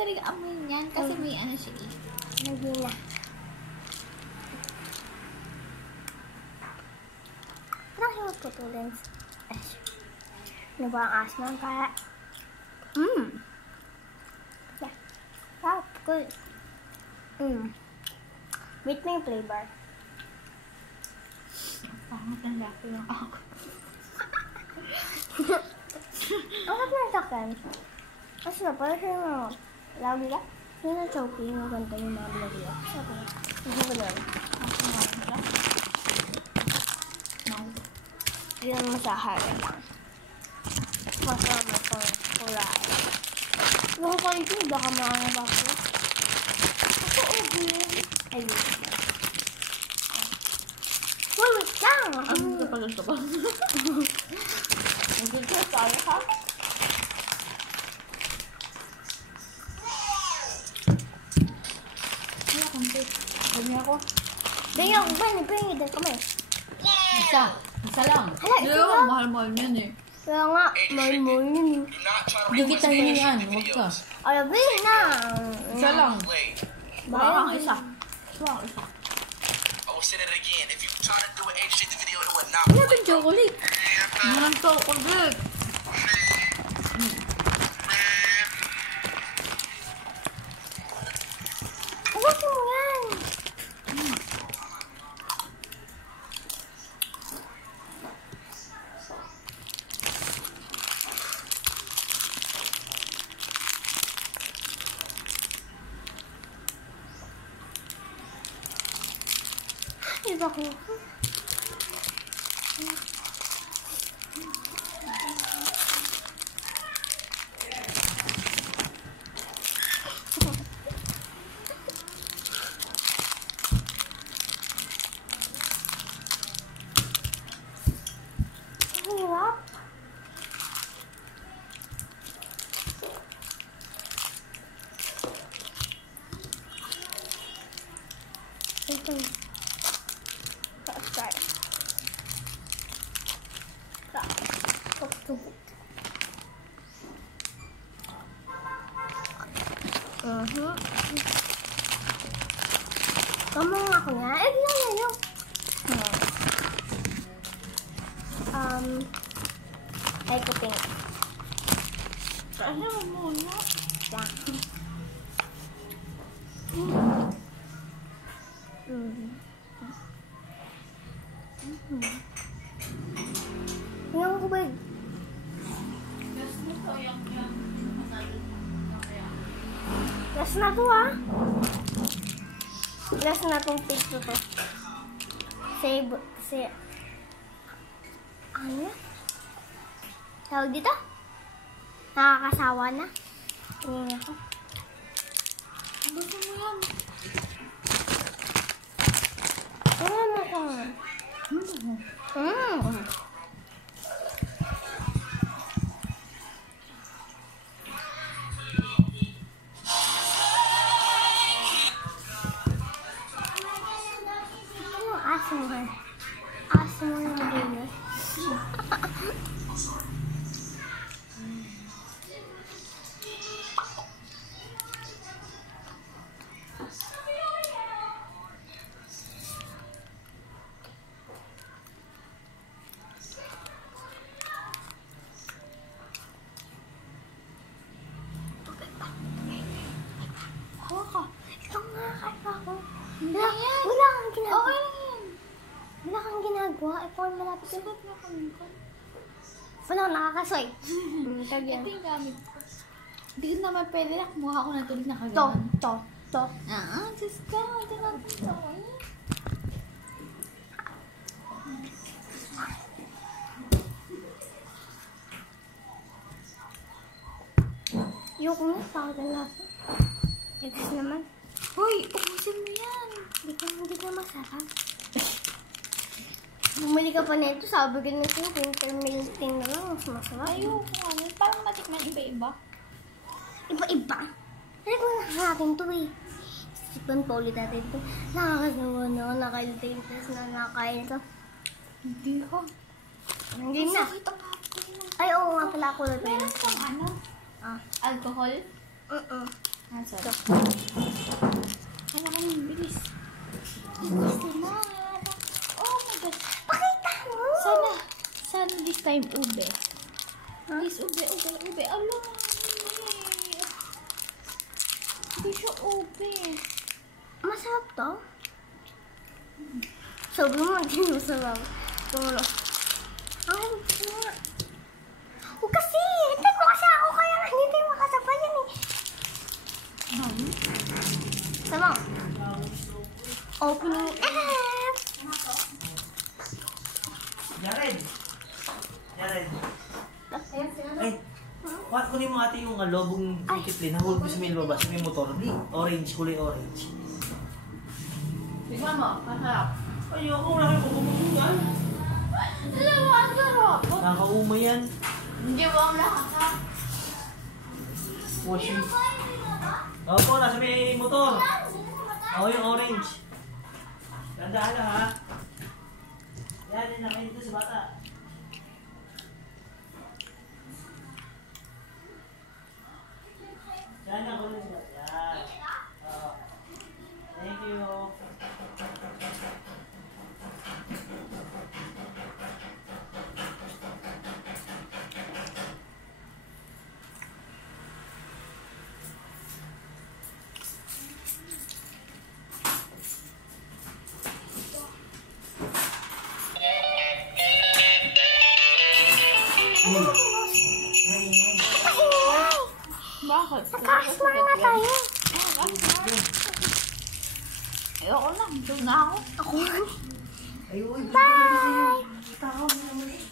talaga amoy niyan kasi may ano siya eh. Hindi na. Parang yung putulin. Ano ba ang asma? Para... Yeah. Wow, good. Wait mo yung flavor. Pangat ang laki ng ako. Ang sarap na sa akin. Ang sarap. Parang siya yung lagi ka. Yung na choking. Yung ganda yung mga bilagi. Sarap na. Ang sarap na. Ang sarap na. No. Yan masahara lang. Masama pang kulay. Yung konti, baka mga bako. Ako, okay. Ayun. Wait lang! Ang kapal ka ba? Ang ganda tayo ha? Ay, akong take. Kanya ako. Tingnan ko ba? Nipingin din kami. Isa lang. Hala, ito na. Mahal-mahal niyan eh. Kaya nga, may morning. Hindi kita hinihingan. Huwag ka. Alabi na. Isa lang. Baka kang isa. Baka kang isa. I will say that again. If you try to do an H-shaped video, it would not Wala kang chocolate. Naman to, kulit. Huwag mo yan. Iba ko. Hirap. Ito. Try. Kamu nga ako nga. Eh, yun. Ay, kuting. Kaya mo muna. Tingnan ko ba? Last na to ah. Last na tong page to. Save. Ano? Tawag dito? Nakakasawa na. Tingnan ako. Gusto mo yan. Ano ko? Ano aso mo? Aso mo yung gano'n. Ikaw nga, kaya ako. Wala kang ginagawa. Okay lang yan. Wala kang ginagawa. Ikaw ang malapit sa Sagot na kami ko. wala kang nakakasoy. Tag yan. Ito yung gamit ko. Hindi ko naman pwede na kumuha ko ng tulog na To, kaganon. to. Diyos ka. Ito natin ito. Ayoko na, takot ang lasa. Egas naman. Hoy, ubusin mo yan. Hindi ka masarap. Bumili ka pa nito, sabi ka na ito, winter melting na lang, mas masarap. Ayoko ano. Parang matikman iba-iba. Iba-iba. Ano ba nakakain to eh? Sipan pa ulit natin ito. Nakakasawa na ako, nakailitas na nakain ito. Hindi ko. Hindi na. Sakit ang hapon. Ay, oo nga pala ako na ito. Meron kang ano? Ah. Alcohol? Uh-uh. Asan? Ito. Hala ka ng bilis. Gusto na. Oh my God. Pakita mo! Sana this time ube. This ube. Ala. Hindi siya ube. Masarap to? Sabi mo, hindi masarap. Tumulong. Ay, nga. O kasi, hintay ko kasi ako kaya hindi tayo makasabay yan eh. Sama. Opening app. Jared! Ay, kunin mo ate yung lobong tikitlin. Nahulog mo sa may baba, sa may motor. Di, orange, kulay orange. Tignan mo, masarap. Ayoko, wala kayo kukubugan. Alam mo, ang sarap. Nakakauma yan. Hindi mo ang lakas. Wash yung... Opo, nasa may motor. Oo, yung orange. Tandaan lang ha. Yan, yan, nakain dito sa bata. Yan, nakunin sa bata. Yan. Thank you. Bakit? Nagkakasma na tayo. Ayoko na. Doon na ako. Ako. Ay, uy. Bye! Takaw mo naman eh.